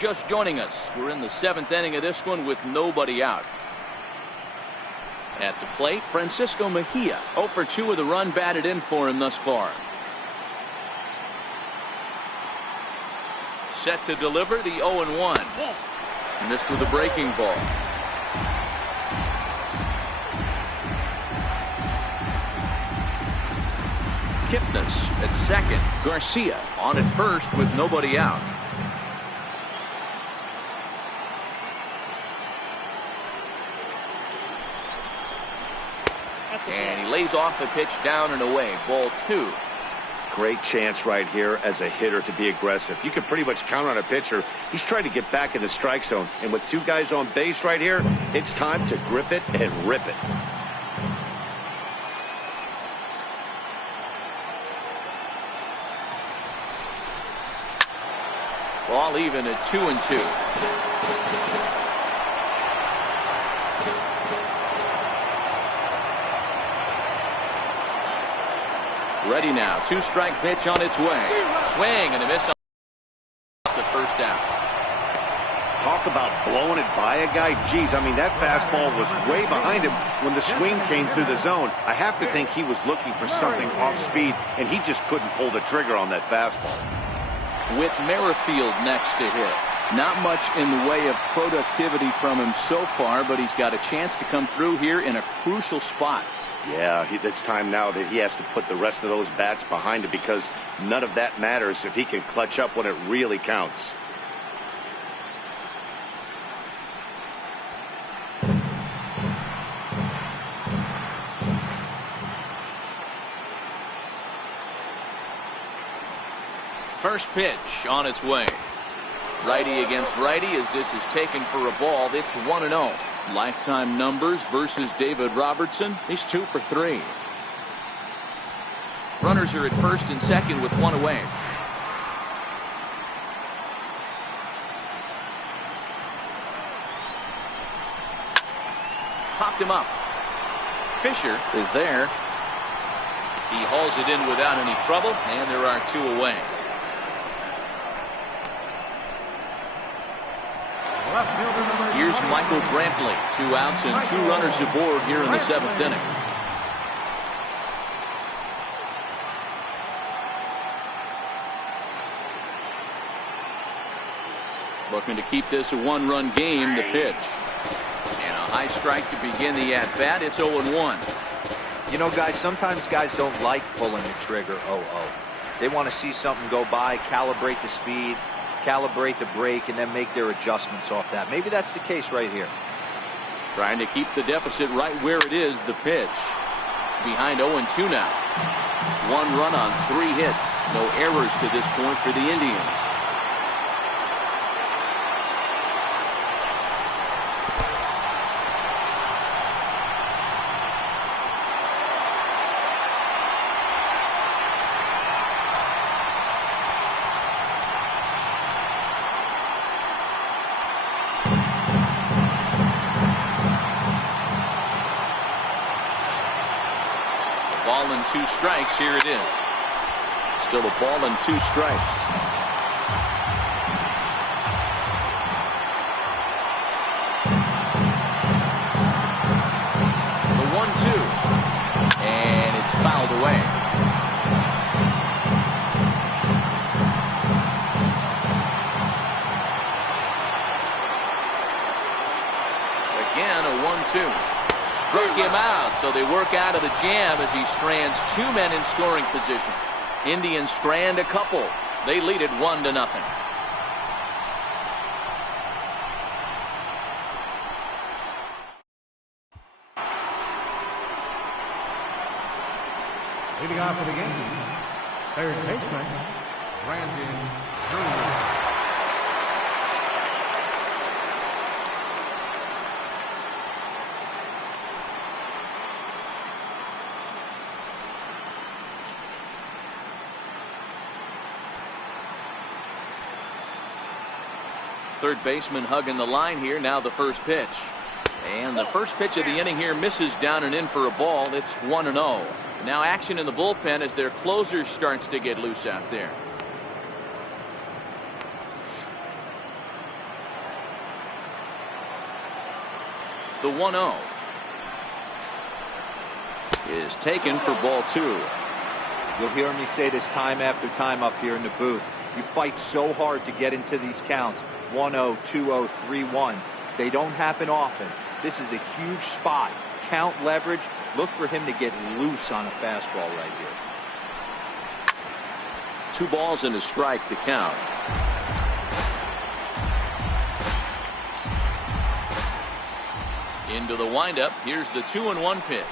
Just joining us, we're in the 7th inning of this one with nobody out. At the plate, Francisco Mejia. 0 for 2 with a run batted in for him thus far. Set to deliver the 0-1. Missed with a breaking ball. Kipnis at second. Garcia on at first with nobody out. And he lays off the pitch down and away. Ball 2. Great chance right here as a hitter to be aggressive. You can pretty much count on a pitcher. He's trying to get back in the strike zone. And with 2 guys on base right here, it's time to grip it and rip it. Ball even at 2-2. Ready now. 2-strike pitch on its way. Swing and a miss on the first out. Talk about blowing it by a guy. Geez, I mean, that fastball was way behind him when the swing came through the zone. I have to think he was looking for something off speed, and he just couldn't pull the trigger on that fastball. With Merrifield next to hit. Not much in the way of productivity from him so far, but he's got a chance to come through here in a crucial spot. Yeah, it's time now that he has to put the rest of those bats behind him, because none of that matters if he can clutch up when it really counts. First pitch on its way. Righty against righty as this is taken for a ball. It's 1-0. Lifetime numbers versus David Robertson. He's 2 for 3. Runners are at first and second with 1 away. Popped him up. Fisher is there. He hauls it in without any trouble, and there are 2 away. Here's Michael Brantley. 2 outs and 2 runners aboard here in the 7th inning. Looking to keep this a 1-run game. The pitch. And a high strike to begin the at-bat. It's 0-1. You know, guys, sometimes guys don't like pulling the trigger 0-0. They want to see something go by, calibrate the speed, calibrate the break, and then make their adjustments off that. Maybe that's the case right here. Trying to keep the deficit right where it is. The pitch. Behind 0-2 now. 1 run on 3 hits. No errors to this point for the Indians. Ball and 2 strikes. Here it is. Still a ball and 2 strikes. The 1-2. And it's fouled away. Again, a 1-2. Struck him out, so they work out of the jam as he strands 2 men in scoring position. Indians strand a couple. They lead it 1-0. Leading off for the Yankees, third baseman, Brandon Jr. Third baseman hugging the line here. Now the first pitch. And the first pitch of the inning here misses down and in for a ball. It's 1-0. Now action in the bullpen as their closer starts to get loose out there. The 1-0 is taken for ball 2. You'll hear me say this time after time up here in the booth. You fight so hard to get into these counts. 1-0, 2-0, 3-1. They don't happen often. This is a huge spot. Count leverage. Look for him to get loose on a fastball right here. 2 balls and a strike to count. Into the windup. Here's the 2-1 pitch.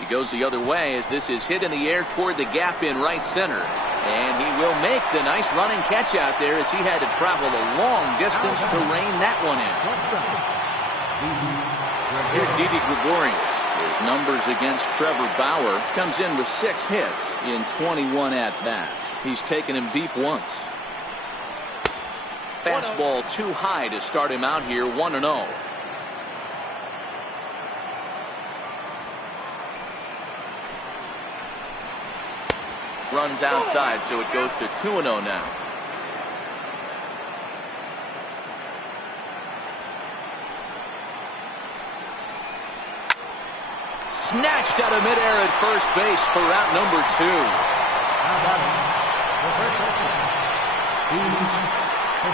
He goes the other way as this is hit in the air toward the gap in right center. And he will make the nice running catch out there as he had to travel a long distance to rein that one in. Here's Didi Gregorius. His numbers against Trevor Bauer comes in with 6 hits in 21 at-bats. He's taken him deep once. Fastball too high to start him out here, 1-0. Runs outside, so it goes to 2-0 now. Snatched out of midair at first base for out number 2.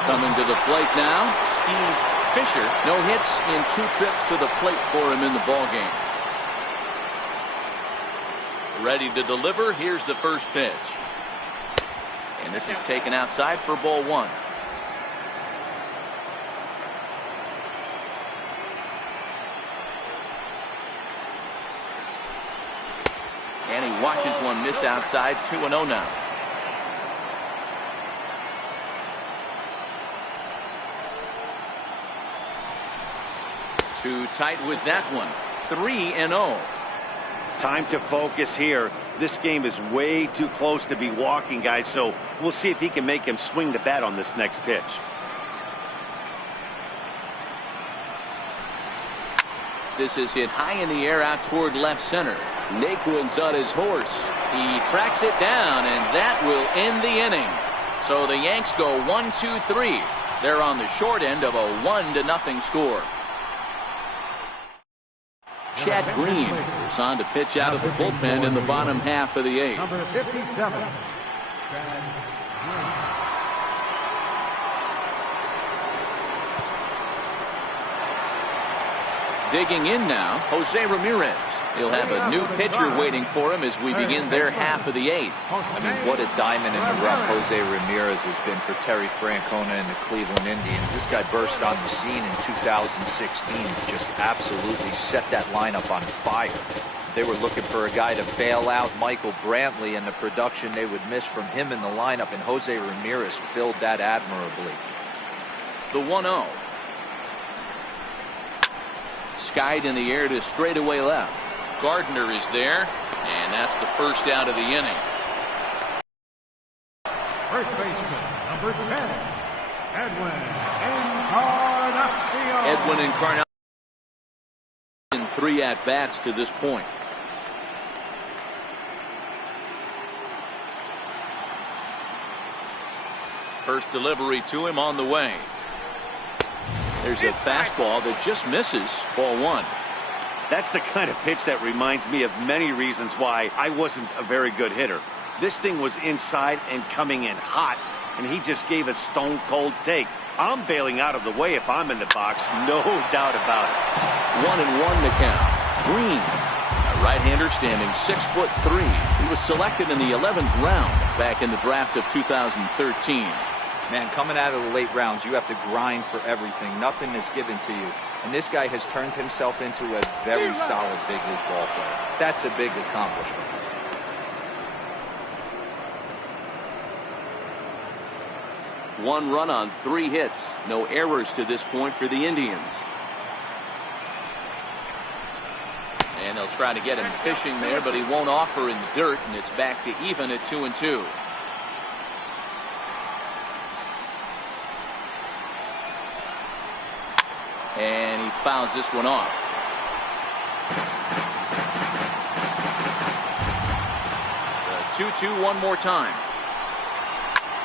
Coming to the plate now, Steve Fisher. No hits in 2 trips to the plate for him in the ballgame. Ready to deliver. Here's the first pitch. And this is taken outside for ball 1. And he watches one miss outside. 2-0 now. Too tight with that one. 3-0. Time to focus here. This game is way too close to be walking, guys, so we'll see if he can make him swing the bat on this next pitch. This is hit high in the air out toward left center. Naquin's on his horse. He tracks it down, and that will end the inning. So the Yanks go 1-2-3. They're on the short end of a 1-0 score. Chad Green is on to pitch out of the bullpen in the bottom half of the 8th. Number 57. Digging in now, Jose Ramirez. He'll have a new pitcher waiting for him as we begin their half of the 8th. I mean, what a diamond in the rough Jose Ramirez has been for Terry Francona and the Cleveland Indians. This guy burst on the scene in 2016 and just absolutely set that lineup on fire. They were looking for a guy to bail out Michael Brantley, and the production they would miss from him in the lineup, and Jose Ramirez filled that admirably. The 1-0. Skied in the air to straightaway left. Gardner is there, and that's the first out of the inning. First baseman, number 10, Edwin Encarnacion. Edwin Encarnacion in 3 at-bats to this point. First delivery to him on the way. There's a fastball that just misses. Ball 1. That's the kind of pitch that reminds me of many reasons why I wasn't a very good hitter. This thing was inside and coming in hot, and he just gave a stone-cold take. I'm bailing out of the way if I'm in the box, no doubt about it. 1-1 to count. Green, a right-hander standing 6'3". He was selected in the 11th round back in the draft of 2013. Man, coming out of the late rounds, you have to grind for everything. Nothing is given to you. And this guy has turned himself into a very solid big league ball player. That's a big accomplishment. One run on 3 hits. No errors to this point for the Indians. And they'll try to get him fishing there, but he won't offer in the dirt, and it's back to even at 2-2. And he fouls this one off. The 2-2 one more time.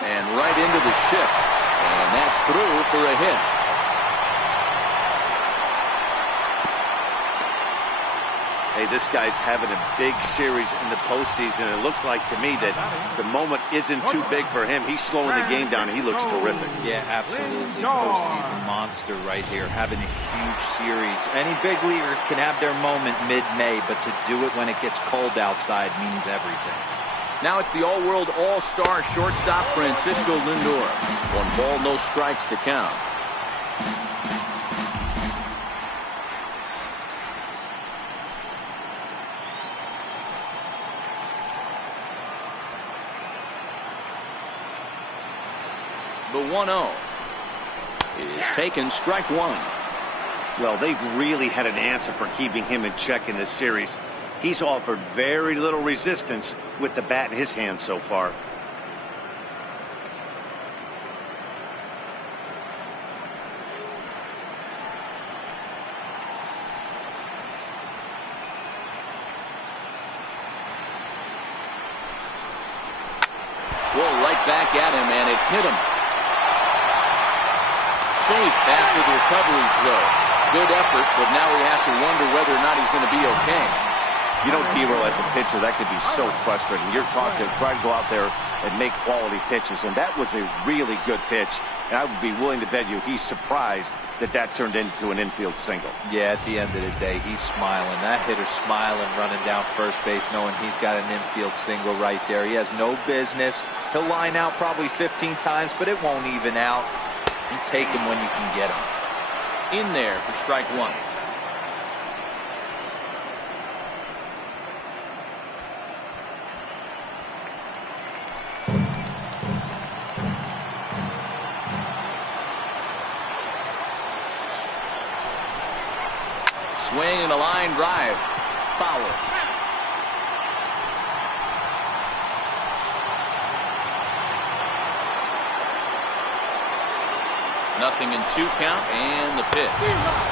And right into the shift. And that's through for a hit. Hey, this guy's having a big series in the postseason. It looks like to me that the moment isn't too big for him. He's slowing the game down. He looks terrific. Yeah, absolutely. Postseason monster right here, having a huge series. Any big leaguer can have their moment mid-May, but to do it when it gets cold outside means everything. Now it's the all-world all-star shortstop Francisco Lindor. 1 ball, no strikes to count. The 1-0 is taken, strike 1. Well, they've really had an answer for keeping him in check in this series. He's offered very little resistance with the bat in his hand so far. Well, right back at him, and it hit him. Safe after the recovery throw. Good effort, but now we have to wonder whether or not he's going to be okay. You know, Hero, as a pitcher, that could be so frustrating. You're trying to go out there and make quality pitches, and that was a really good pitch. And I would be willing to bet you he's surprised that that turned into an infield single. Yeah, at the end of the day, he's smiling. That hitter's smiling, running down first base, knowing he's got an infield single right there. He has no business. He'll line out probably 15 times, but it won't even out. You take him when you can get him. In there for strike 1. Swing and a line drive. Foul. Nothing in 2 count, and the pitch.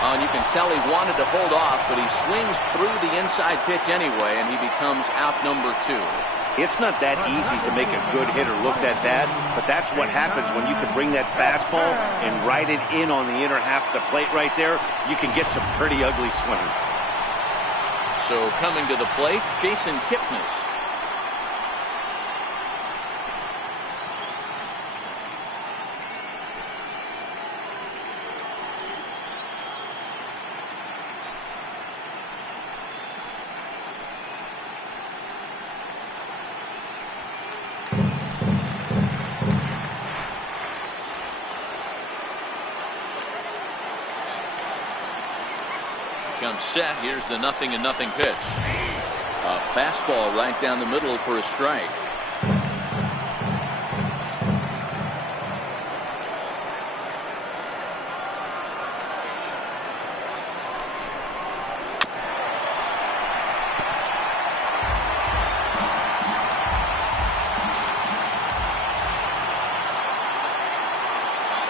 And you can tell he wanted to hold off, but he swings through the inside pitch anyway, and he becomes out number 2. It's not that easy to make a good hitter look that bad, but that's what happens when you can bring that fastball and ride it in on the inner half of the plate right there. You can get some pretty ugly swings. So coming to the plate, Jason Kipnis. Comes set. Here's the 0-0 pitch. A fastball right down the middle for a strike.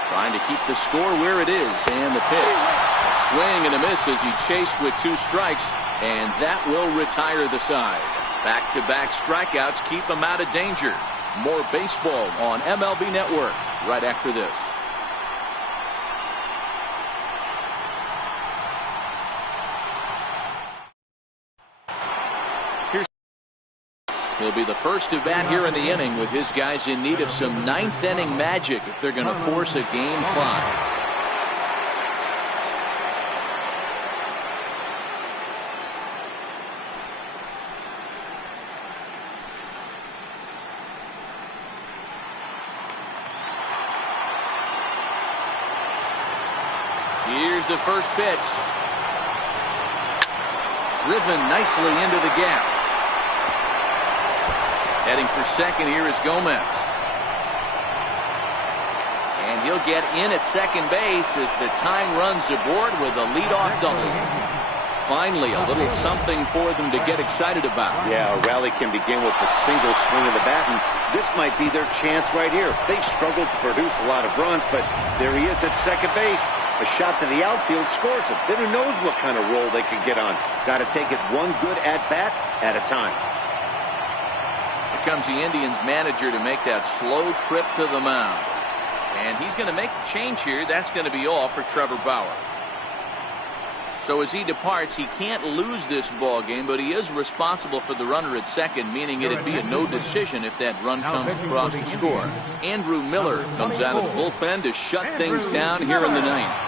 Trying to keep the score where it is, and the pitch. Swing and a miss as he chased with 2 strikes, and that will retire the side. Back-to-back strikeouts keep him out of danger. More baseball on MLB Network right after this. He'll be the first to bat here in the inning, with his guys in need of some 9th inning magic if they're going to force a game 5. Here's the first pitch. Driven nicely into the gap. Heading for second here is Gomez. And he'll get in at second base as the time runs aboard with a leadoff double. Finally, a little something for them to get excited about. Yeah, a rally can begin with a single swing of the bat, and this might be their chance right here. They've struggled to produce a lot of runs, but there he is at second base. A shot to the outfield scores it. Then who knows what kind of roll they can get on. Got to take it one good at-bat at a time. Here comes the Indians manager to make that slow trip to the mound. And he's going to make the change here. That's going to be all for Trevor Bauer. So as he departs, he can't lose this ball game, but he is responsible for the runner at second, meaning it'd be a no decision if that run comes across to score. Andrew Miller comes out of the bullpen to shut things down here in the ninth.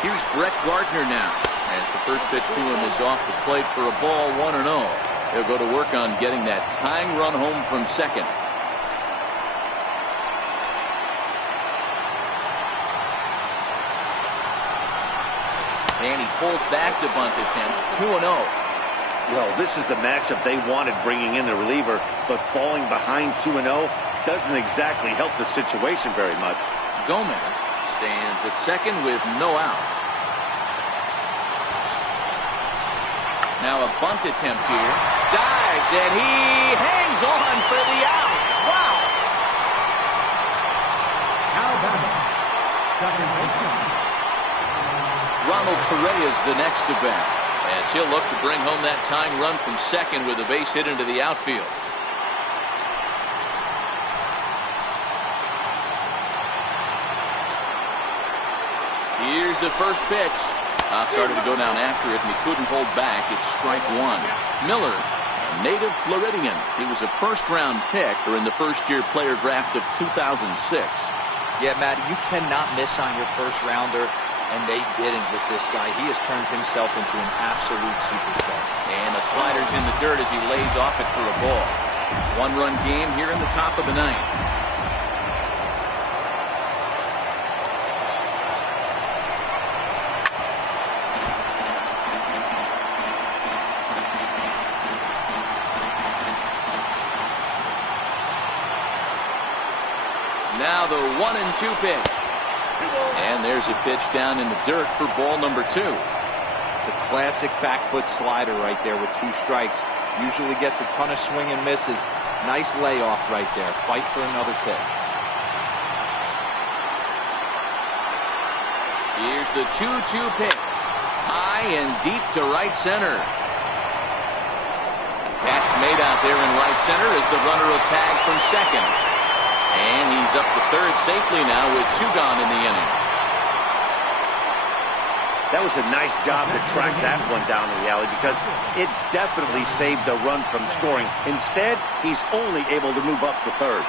Here's Brett Gardner now, as the first pitch to him is off the plate for a ball, 1-0. He'll go to work on getting that tying run home from second. And he pulls back the bunt attempt, 2-0. Well, this is the matchup they wanted, bringing in the reliever, but falling behind 2-0 doesn't exactly help the situation very much. Gomez stands at second with no outs. Now a bunt attempt here. Dives, and he hangs on for the out. Wow. Ronald Correa is the next to bat, as he'll look to bring home that tying run from second with a base hit into the outfield. Here's the first pitch. Started to go down after it, and he couldn't hold back. It's strike one. Miller, a native Floridian. He was a first-round pick in the first-year player draft of 2006. Yeah, Matt, you cannot miss on your first-rounder, and they didn't with this guy. He has turned himself into an absolute superstar. And the slider's in the dirt as he lays off it for a ball. One-run game here in the top of the ninth. Now the 1-2 pitch. And there's a pitch down in the dirt for ball number 2. The classic back foot slider right there with 2 strikes. Usually gets a ton of swing and misses. Nice layoff right there. Fight for another pitch. Here's the 2-2 pitch. High and deep to right center. Catch made out there in right center as the runner will tag from second. And he's up to third safely now with 2 gone in the inning. That was a nice job to track that one down in the alley, because it definitely saved a run from scoring. Instead, he's only able to move up to third.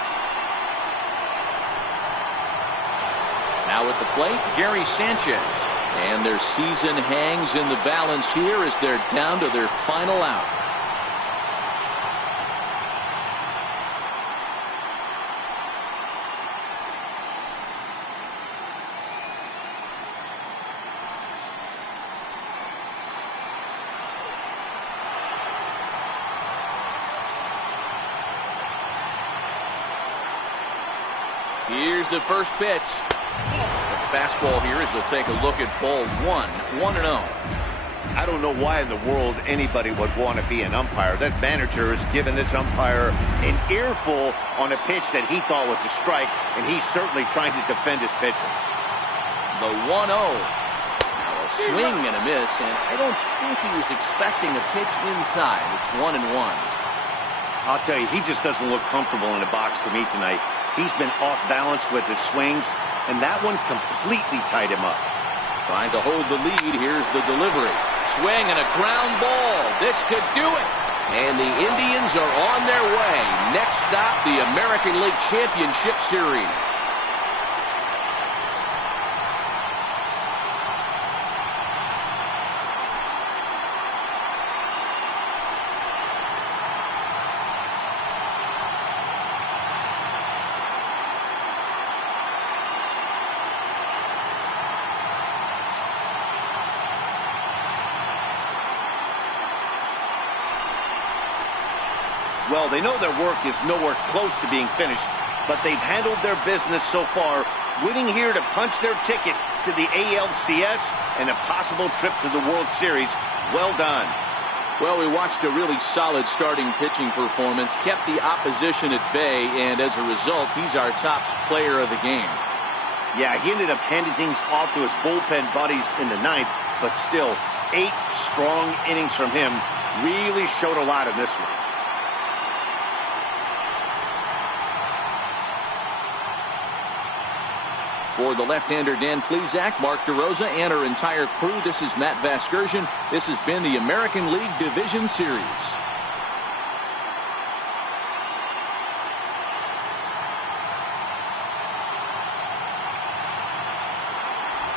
Now at the plate, Gary Sanchez. And their season hangs in the balance here as they're down to their final out. Here's the first pitch. The fastball here as they'll take a look at ball 1, 1-0. I don't know why in the world anybody would want to be an umpire. That manager has given this umpire an earful on a pitch that he thought was a strike, and he's certainly trying to defend his pitcher. The 1-0. Now a swing and a miss, and I don't think he was expecting a pitch inside. It's 1-1. I'll tell you, he just doesn't look comfortable in the box to me tonight. He's been off balance with his swings, and that one completely tied him up. Trying to hold the lead. Here's the delivery. Swing and a ground ball. This could do it. And the Indians are on their way. Next stop, the American League Championship Series. Well, they know their work is nowhere close to being finished, but they've handled their business so far, winning here to punch their ticket to the ALCS and a possible trip to the World Series. Well done. Well, we watched a really solid starting pitching performance, kept the opposition at bay, and as a result, he's our top player of the game. Yeah, he ended up handing things off to his bullpen buddies in the ninth, but still, 8 strong innings from him really showed a lot in this one. For the left-hander Dan Plesac, Mark DeRosa, and our entire crew, this is Matt Vasgersian. This has been the American League Division Series.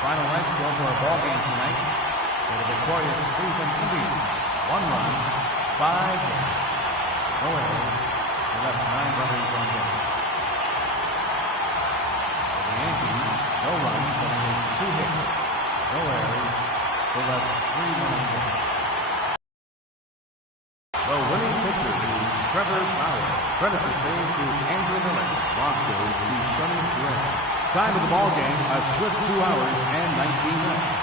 Final leg score for our ball game tonight. For the victorious Cleveland Indians, 1 run, 5 hits. No errors. They left 9 runners on base. For the Yankees, no runs, but only 2 hits. No errors. They left 3 men on base. The winning pitcher is Trevor Bauer. Credit the save to Andrew Miller. Lost goes to Sonny Gray. Time of the ball game, a swift 2 hours and 19 minutes.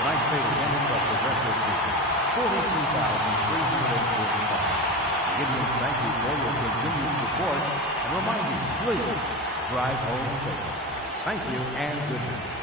Tonight's state attendance of the regular season, 43,345. The Indians thank you for your continued support and remind you, please drive home safe. Thank you and good night.